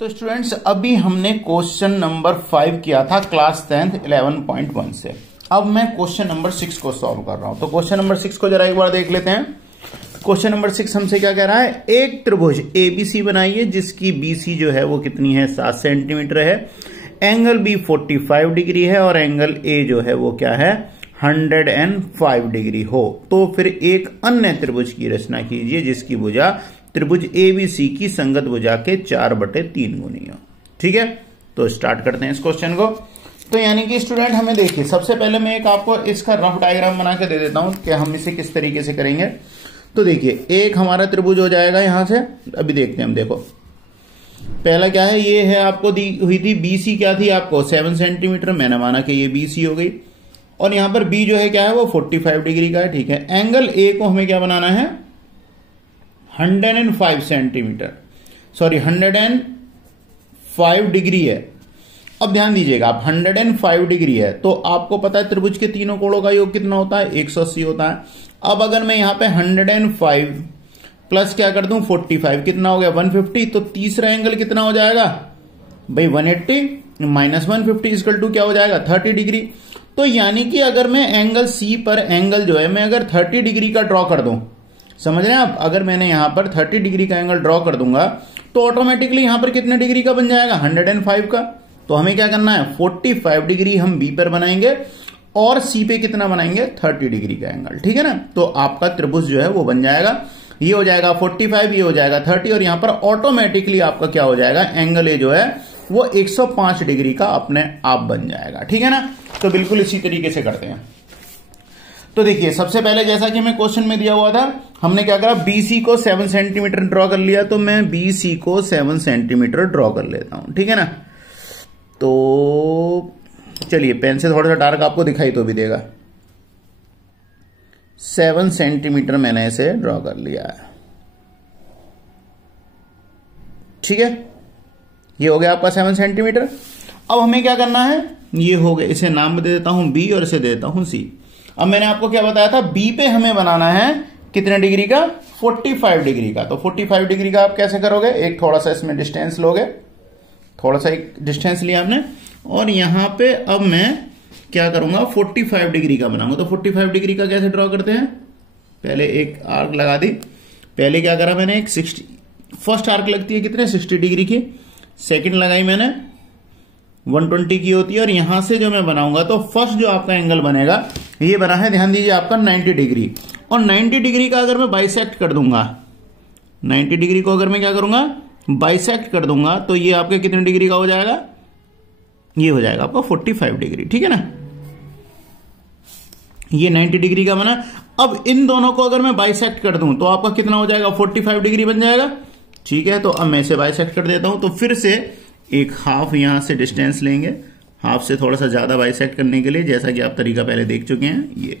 तो स्टूडेंट्स अभी हमने क्वेश्चन नंबर 5 किया था क्लास 10th 11.1 से। अब मैं क्वेश्चन नंबर 6 को सॉल्व कर रहा हूं। तो क्वेश्चन नंबर 6 को जरा एक बार देख लेते हैं। क्वेश्चन नंबर 6 हमसे क्या कह रहा है, एक त्रिभुज एबीसी बनाइए जिसकी बीसी जो है वो कितनी है 7 सेंटीमीटर है, एंगल बी 45 डिग्री है और एंगल ए जो है वो क्या है 105 डिग्री हो। तो फिर एक अन्य त्रिभुज की रचना कीजिए जिसकी भुजा त्रिभुज एबीसी की संगत भुजा के 4/3 गुनी हो। ठीक है, तो स्टार्ट करते हैं इस क्वेश्चन को। तो यानी कि स्टूडेंट हमें देखिए, सबसे पहले मैं एक आपको इसका रफ डायग्राम बना के दे देता हूं कि हम इसे किस तरीके से करेंगे। तो देखिए, एक हमारा त्रिभुज हो जाएगा यहां से, अभी देखते हैं हम। देखो पहला क्या है, ये है आपको दी हुई थी बीसी क्या थी आपको 7 सेंटीमीटर, मैंने माना कि ये बीसी हो गई। और यहां पर बी जो है क्या है वो 45 डिग्री का है। ठीक है, एंगल ए को हमें क्या बनाना है 105 सेंटीमीटर, सॉरी 105 डिग्री है। अब ध्यान दीजिएगा, आप 105 डिग्री है तो आपको पता है त्रिभुज के तीनों कोणों का योग कितना होता है 180 होता है। अब अगर मैं यहां पे 105 प्लस क्या कर दूं 45 कितना हो गया 150, तो तीसरा एंगल कितना हो जाएगा भाई 180 माइनस 150 इक्वल टू क्या हो जाएगा 30 डिग्री। तो यानी कि अगर मैं एंगल सी पर एंगल जो है मैं अगर 30 डिग्री का ड्रॉ कर दूं, समझ रहे हैं आप, अगर मैंने यहां पर 30 डिग्री का एंगल ड्रॉ कर दूंगा तो ऑटोमेटिकली यहां पर कितने डिग्री का बन जाएगा 105 का। तो हमें क्या करना है 45 डिग्री हम बी पर बनाएंगे और सी पे कितना बनाएंगे 30 डिग्री का एंगल। ठीक है ना, तो आपका त्रिभुज जो है वो बन जाएगा, ये हो जाएगा 45, ये हो जाएगा 30 और यहां पर ऑटोमेटिकली आपका क्या हो जाएगा एंगल ए जो है वो 105 डिग्री का अपने आप बन जाएगा। ठीक है ना, तो बिल्कुल इसी तरीके से करते हैं। तो देखिए, सबसे पहले जैसा कि मैं क्वेश्चन में दिया हुआ था, हमने क्या करा बीसी को 7 सेंटीमीटर ड्रॉ कर लिया। तो मैं बीसी को 7 सेंटीमीटर ड्रॉ कर लेता हूं। ठीक है ना, तो चलिए पेन से थोड़ा सा डार्क आपको दिखाई तो भी देगा। 7 सेंटीमीटर मैंने इसे ड्रॉ कर लिया है। ठीक है, ये हो गया आपका 7 सेंटीमीटर। अब हमें क्या करना है, ये हो गया, इसे नाम दे देता हूं बी और इसे दे देता हूं सी। अब मैंने आपको क्या बताया था, बी पे हमें बनाना है कितने डिग्री का 45 डिग्री का। तो 45 डिग्री का आप कैसे करोगे, एक थोड़ा सा इसमें डिस्टेंस लोगे, थोड़ा सा एक डिस्टेंस लिया आपने और यहां पे अब मैं क्या करूंगा 45 डिग्री का बनाऊंगा। तो 45 डिग्री का कैसे ड्रॉ करते हैं, पहले एक आर्क लगा दी। पहले क्या करा मैंने एक 60, फर्स्ट आर्क लगती है कितने 60 डिग्री की, सेकंड लगाई मैंने 120 की होती है। और यहां से जो मैं बनाऊंगा तो फर्स्ट जो आपका एंगल बनेगा ये बना है, ध्यान दीजिए आपका 90 डिग्री। और 90 डिग्री का अगर मैं बाइसेक्ट कर दूंगा, 90 डिग्री को अगर मैं क्या करूंगा बाइसेक्ट कर दूंगा तो ये आपके कितने डिग्री का हो जाएगा, ये हो जाएगा आपका 45 डिग्री। ठीक है ना, ये 90 डिग्री का बना। अब इन दोनों को अगर मैं बाइसेक्ट कर दूं तो आपका कितना हो जाएगा 45 डिग्री बन जाएगा। ठीक है, तो अब मैं इसे बाइसेक्ट कर देता हूं। तो फिर से एक हाफ यहां से डिस्टेंस लेंगे, हाफ से थोड़ा सा ज्यादा बाइसेक्ट करने के लिए, जैसा कि आप तरीका पहले देख चुके हैं ये।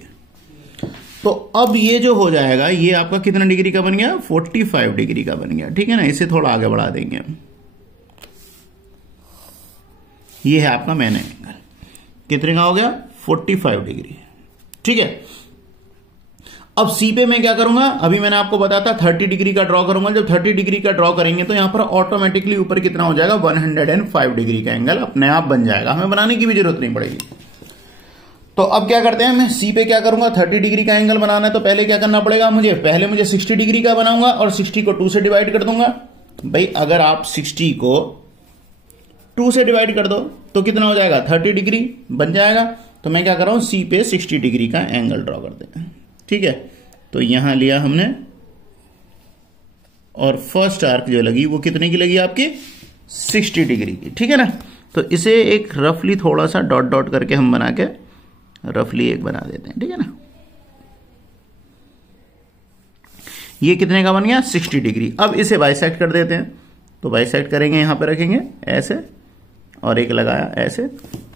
तो अब ये जो हो जाएगा ये आपका कितना डिग्री का बन गया 45 डिग्री का बन गया। ठीक है ना, इसे थोड़ा आगे बढ़ा देंगे। ये है आपका मेन एंगल, कितने का हो गया 45 डिग्री। ठीक है, अब सी पे मैं क्या करूंगा, अभी मैंने आपको बताया था 30 डिग्री का ड्रॉ करूंगा। जब 30 डिग्री का ड्रॉ करेंगे तो यहां पर ऑटोमेटिकली ऊपर कितना हो जाएगा 105 डिग्री का एंगल अपने आप बन जाएगा, हमें बनाने की भी जरूरत नहीं पड़ेगी। तो अब क्या करते हैं, मैं सी पे क्या करूंगा 30 डिग्री का एंगल बनाना है। तो पहले क्या करना पड़ेगा मुझे, पहले मुझे 60 डिग्री का बनाऊंगा और 60 को 2 से डिवाइड कर दूंगा। भाई अगर आप 60 को 2 से डिवाइड कर दो तो कितना हो जाएगा 30 डिग्री बन जाएगा। तो मैं क्या कर रहा हूं सी पे 60 डिग्री का एंगल ड्रॉ करते हैं। ठीक है, तो यहां लिया हमने और फर्स्ट आर्क जो लगी वो कितने की लगी आपकी 60 डिग्री की। ठीक है ना, तो इसे एक रफली थोड़ा सा डॉट डॉट करके हम बना के रफली एक बना देते हैं। ठीक है ना, ये कितने का बन गया 60 डिग्री। अब इसे बाइसेक्ट कर देते हैं। तो बाइसेक्ट करेंगे, यहां पे रखेंगे ऐसे और एक लगाया ऐसे,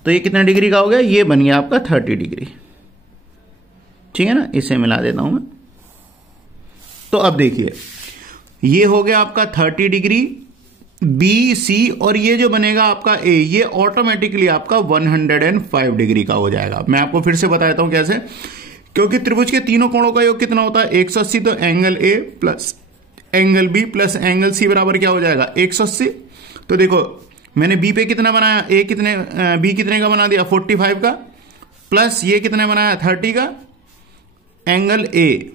तो ये कितने डिग्री का हो गया, ये बन गया आपका 30 डिग्री। ठीक है ना, इसे मिला देता हूं मैं। तो अब देखिए ये हो गया आपका 30 डिग्री बी सी, और ये जो बनेगा आपका ए ये ऑटोमेटिकली आपका 105 डिग्री का हो जाएगा। मैं आपको फिर से बताता हूं कैसे, क्योंकि त्रिभुज के तीनों कोणों का योग कितना होता है 180। तो angle A plus angle B plus angle C बराबर क्या हो जाएगा 180। तो देखो मैंने बी पे कितना बनाया, ए कितने, बी कितने का बना दिया 45 का, प्लस ये कितने बनाया 30 का, एंगल ए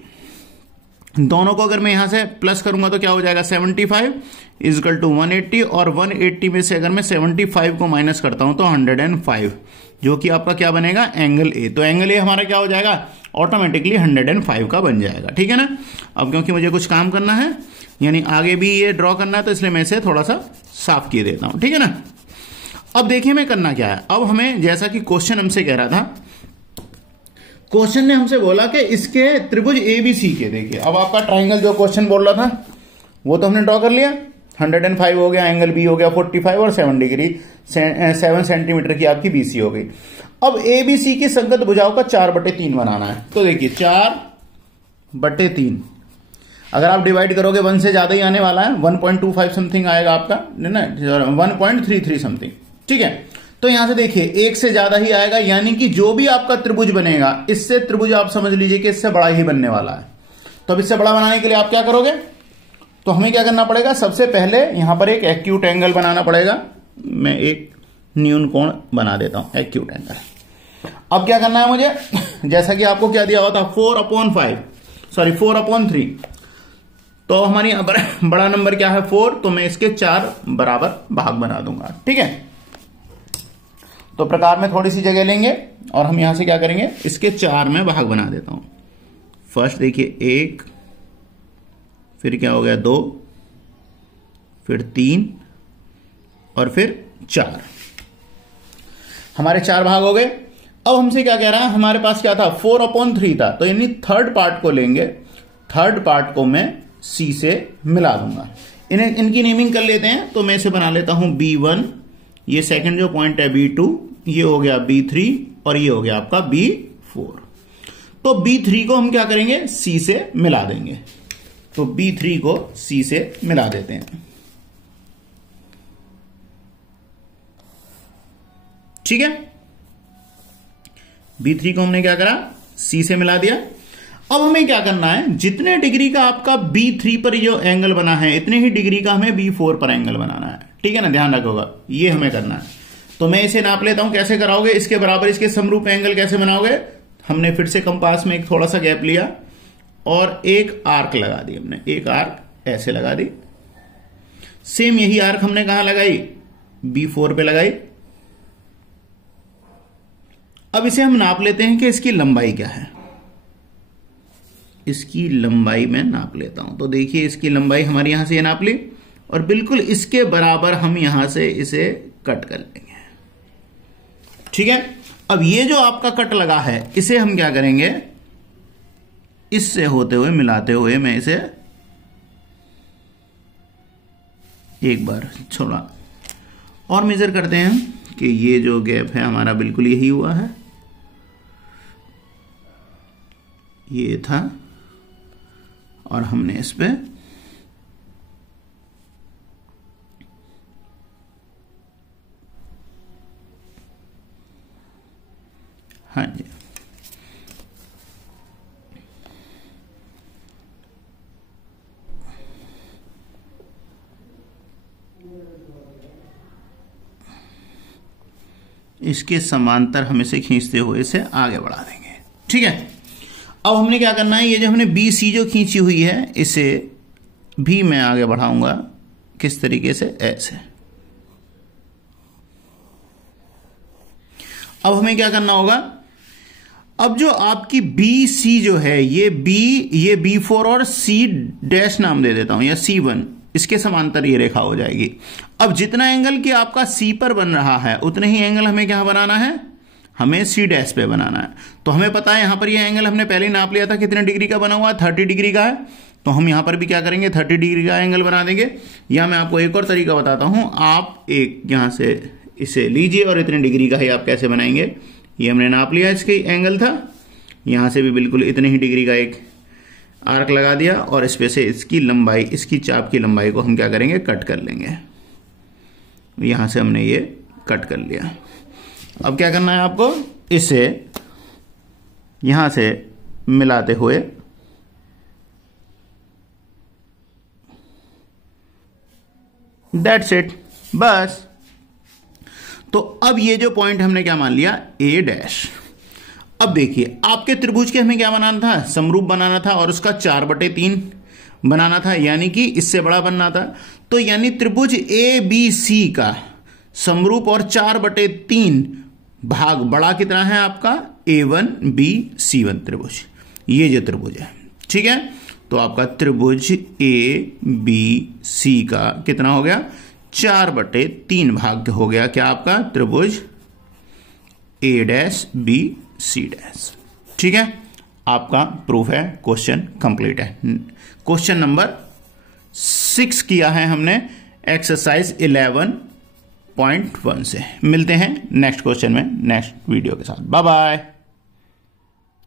दोनों को अगर मैं यहां से प्लस करूंगा तो क्या हो जाएगा 75 इजकल टू 180, और 180 में से अगर मैं 75 को माइनस करता हूं तो 105, जो कि आपका क्या बनेगा एंगल ए। तो एंगल ए हमारा क्या हो जाएगा ऑटोमेटिकली 105 का बन जाएगा। ठीक है ना। अब क्योंकि मुझे कुछ काम करना है, यानी आगे भी ये ड्रॉ करना है, तो इसलिए मैं इसे थोड़ा सा साफ किए देता हूं। ठीक है ना। अब देखिए मैं करना क्या है। अब हमें जैसा कि क्वेश्चन हमसे कह रहा था, क्वेश्चन ने हमसे बोला कि इसके त्रिभुज एबीसी के, देखिए अब आपका ट्राइंगल जो क्वेश्चन बोल रहा था वो तो हमने ड्रॉ कर लिया, 105 हो गया, एंगल बी हो गया 45 और 7 डिग्री 7 सेंटीमीटर की आपकी बीसी हो गई। अब एबीसी की संगत भुजाओं का 4/3 बनाना है। तो देखिए 4/3 अगर आप डिवाइड करोगे 1 से ज्यादा ही आने वाला है, 1.25 समथिंग आएगा आपका, ना 1.33 समथिंग। ठीक है। तो यहां से देखिए 1 से ज्यादा ही आएगा, यानी कि जो भी आपका त्रिभुज बनेगा इससे त्रिभुज आप समझ लीजिए कि इससे बड़ा ही बनने वाला है। तो अब इससे बड़ा बनाने के लिए आप क्या करोगे, तो हमें क्या करना पड़ेगा, सबसे पहले यहां पर एक एक्यूट एंगल बनाना पड़ेगा। मैं एक न्यून कोण बना देता हूं, एक्यूट एंगल। अब क्या करना है मुझे, जैसा कि आपको क्या दिया हुआ था 4/3, तो हमारी यहां पर बड़ा नंबर क्या है 4, तो मैं इसके 4 बराबर भाग बना दूंगा। ठीक है। तो प्रकार में थोड़ी सी जगह लेंगे और हम यहां से क्या करेंगे, इसके 4 में भाग बना देता हूं। फर्स्ट देखिए 1, फिर क्या हो गया 2, फिर 3 और फिर 4, हमारे 4 भाग हो गए। अब हमसे क्या कह रहा है, हमारे पास क्या था 4/3 था, तो यानी थर्ड पार्ट को लेंगे, थर्ड पार्ट को मैं सी से मिला दूंगा। इनकी नेमिंग कर लेते हैं। तो मैं इसे बना लेता हूं B1, ये सेकंड जो पॉइंट है B2, ये हो गया B3 और ये हो गया आपका B4। तो B3 को हम क्या करेंगे C से मिला देंगे। तो B3 को C से मिला देते हैं। ठीक है। B3 को हमने क्या करा C से मिला दिया। अब हमें क्या करना है, जितने डिग्री का आपका B3 पर जो एंगल बना है इतने ही डिग्री का हमें B4 पर एंगल बनाना है। ठीक है ना, ध्यान रखोगा, ये हमें करना है। तो मैं इसे नाप लेता हूं, कैसे कराओगे, इसके बराबर इसके समरूप एंगल कैसे बनाओगे, हमने फिर से कंपास में एक थोड़ा सा गैप लिया और एक आर्क लगा दी, हमने एक आर्क ऐसे लगा दी। सेम यही आर्क हमने कहां लगाई, B4 पे लगाई। अब इसे हम नाप लेते हैं कि इसकी लंबाई क्या है। इसकी लंबाई मैं नाप लेता हूं। तो देखिए इसकी लंबाई हमारी यहां से ये नाप ली और बिल्कुल इसके बराबर हम यहां से इसे कट कर लेंगे। ठीक है। अब ये जो आपका कट लगा है इसे हम क्या करेंगे, इससे होते हुए मिलाते हुए मैं इसे एक बार छोड़ा और मेजर करते हैं कि ये जो गैप है हमारा बिल्कुल यही हुआ है, ये था, और हमने इस पे हाँ जी इसके समांतर हम इसे खींचते हुए इसे आगे बढ़ा देंगे। ठीक है। अब हमने क्या करना है, ये जो हमने बी सी जो खींची हुई है इसे भी मैं आगे बढ़ाऊंगा। किस तरीके से, ऐसे। अब हमें क्या करना होगा, अब जो आपकी बी सी जो है ये B4 और C डैश नाम दे देता हूं, या C1, इसके समांतर ये रेखा हो जाएगी। अब जितना एंगल कि आपका C पर बन रहा है उतने ही एंगल हमें क्या बनाना है, हमें C डैश पे बनाना है। तो हमें पता है यहां पर ये एंगल हमने पहले ही नाप लिया था कितने डिग्री का बना हुआ है, 30 डिग्री का है। तो हम यहां पर भी क्या करेंगे 30 डिग्री का एंगल बना देंगे। या मैं आपको एक और तरीका बताता हूं, आप एक यहां से इसे लीजिए और इतने डिग्री का ही आप कैसे बनाएंगे, ये हमने नाप लिया, इसकी एंगल था, यहां से भी बिल्कुल इतने ही डिग्री का एक आर्क लगा दिया और इस पे से इसकी लंबाई, इसकी चाप की लंबाई को हम क्या करेंगे, कट कर लेंगे। यहां से हमने ये कट कर लिया। अब क्या करना है आपको, इसे यहां से मिलाते हुए दैट्स इट, बस। तो अब ये जो पॉइंट हमने क्या मान लिया, ए डैश। अब देखिए आपके त्रिभुज के हमें क्या बनाना था, समरूप बनाना था और उसका 4/3 बनाना था, यानी कि इससे बड़ा बनना था। तो यानी त्रिभुज ए बी सी का समरूप और 4/3 भाग बड़ा कितना है आपका, A1BC1 त्रिभुज, ये जो त्रिभुज है, ठीक है। तो आपका त्रिभुज ABC का कितना हो गया, 4/3 भाग हो गया क्या आपका त्रिभुज A'BC', ठीक है। आपका प्रूफ है, क्वेश्चन कंप्लीट है। क्वेश्चन नंबर 6 किया है हमने एक्सरसाइज 11.1 से। मिलते हैं नेक्स्ट क्वेश्चन में नेक्स्ट वीडियो के साथ। Bye bye.